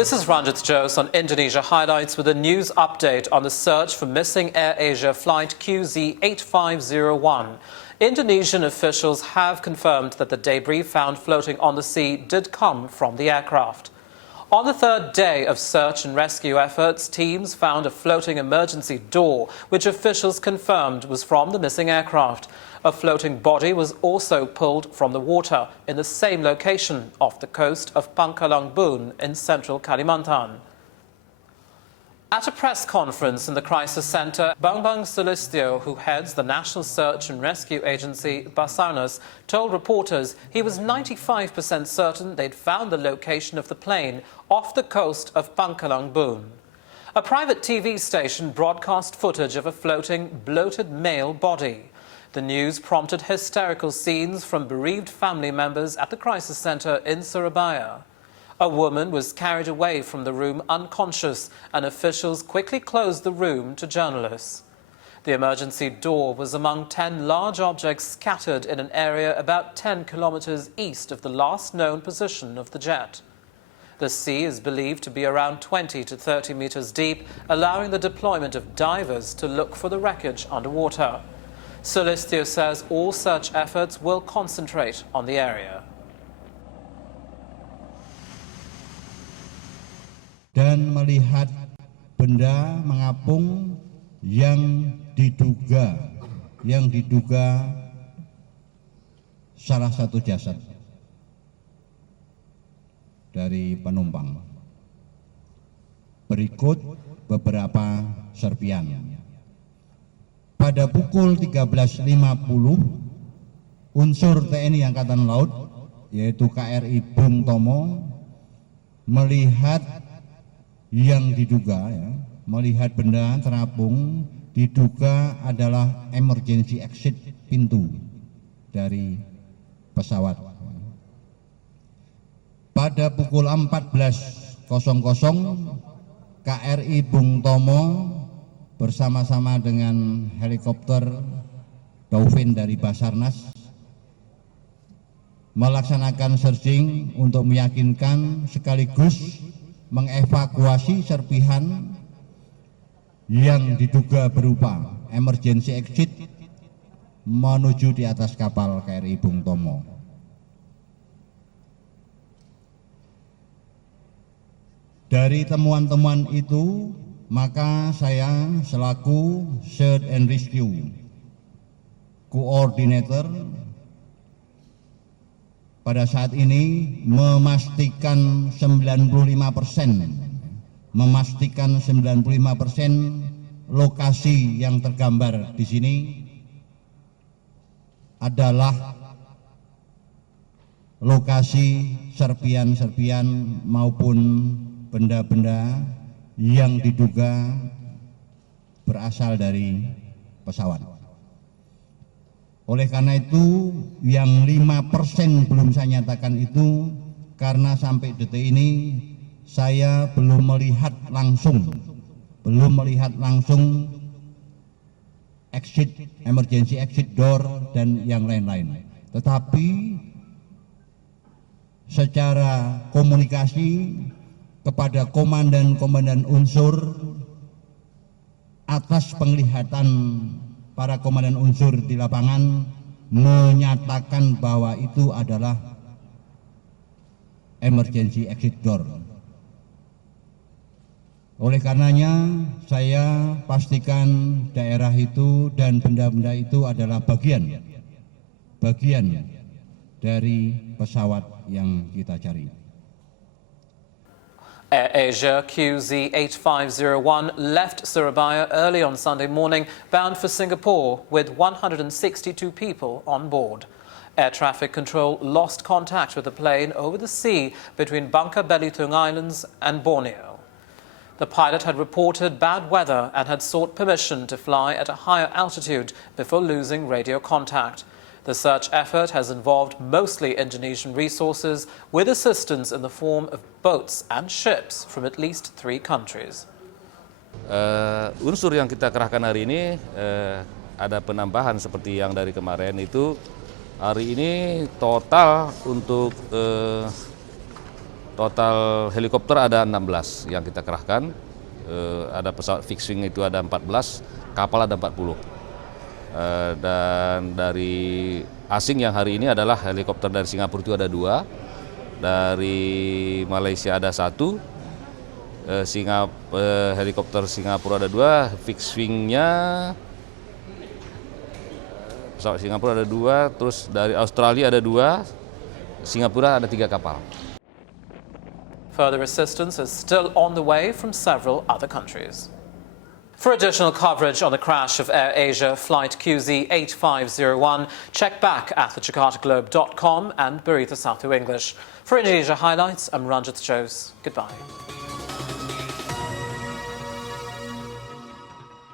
This is Ranjit Jose on Indonesia Highlights with a news update on the search for missing AirAsia flight QZ8501. Indonesian officials have confirmed that the debris found floating on the sea did come from the aircraft. On the third day of search and rescue efforts, teams found a floating emergency door, which officials confirmed was from the missing aircraft. A floating body was also pulled from the water in the same location off the coast of Pangkalan Bun in central Kalimantan. At a press conference in the crisis centre, Bambang Sulistyo, who heads the National Search and Rescue Agency, Basarnas, told reporters he was 95% certain they'd found the location of the plane off the coast of Pangkalan Bun. A private TV station broadcast footage of a floating, bloated male body. The news prompted hysterical scenes from bereaved family members at the crisis centre in Surabaya. A woman was carried away from the room unconscious, and officials quickly closed the room to journalists. The emergency door was among 10 large objects scattered in an area about 10 kilometers east of the last known position of the jet. The sea is believed to be around 20 to 30 meters deep, allowing the deployment of divers to look for the wreckage underwater. Sulistyo says all search efforts will concentrate on the area. Dan melihat benda mengapung yang diduga salah satu jasad dari penumpang. Berikut beberapa serpian. Pada pukul 13.50, unsur TNI Angkatan Laut, yaitu KRI Bung Tomo, melihat melihat benda terapung diduga adalah emergency exit pintu dari pesawat. Pada pukul 14.00 KRI Bung Tomo bersama-sama dengan helikopter Dolphin dari Basarnas melaksanakan searching untuk meyakinkan sekaligus mengevakuasi serpihan yang diduga berupa emergency exit menuju di atas kapal KRI Bung Tomo. Dari temuan-temuan itu, maka saya selaku Search and Rescue Coordinator pada saat ini memastikan 95% lokasi yang tergambar di sini adalah lokasi serpian-serpian maupun benda-benda yang diduga berasal dari pesawat. Oleh karena itu, yang 5% belum saya nyatakan itu karena sampai detik ini saya belum melihat langsung emergency exit door dan yang lain-lain. Tetapi secara komunikasi kepada komandan-komandan unsur atas penglihatan para komandan unsur di lapangan menyatakan bahwa itu adalah emergency exit door. Oleh karenanya saya pastikan daerah itu dan benda-benda itu adalah bagian dari pesawat yang kita cari. AirAsia QZ8501 left Surabaya early on Sunday morning, bound for Singapore, with 162 people on board. Air traffic control lost contact with the plane over the sea between Bangka Belitung Islands and Borneo. The pilot had reported bad weather and had sought permission to fly at a higher altitude before losing radio contact. The search effort has involved mostly Indonesian resources, with assistance in the form of boats and ships from at least 3 countries. Unsur yang kita kerahkan hari ini ada penambahan seperti yang dari kemarin itu. Hari ini total untuk Total helikopter ada 16 yang kita kerahkan. Ada pesawat fixed wing itu ada 14, kapal ada 40. Dan dari asing yang hari ini adalah helikopter dari Singapura itu ada 2, dari Malaysia ada 1, helikopter Singapura ada 2, fixed wingnya pesawat Singapura ada 2, terus dari Australia ada 2, Singapura ada 3 kapal. Further assistance is still on the way from several other countries. For additional coverage on the crash of AirAsia flight QZ8501, check back at thejakartaglobe.com and Berita Satu English. For Indonesia Highlights, I'm Ranjit Jose. Goodbye.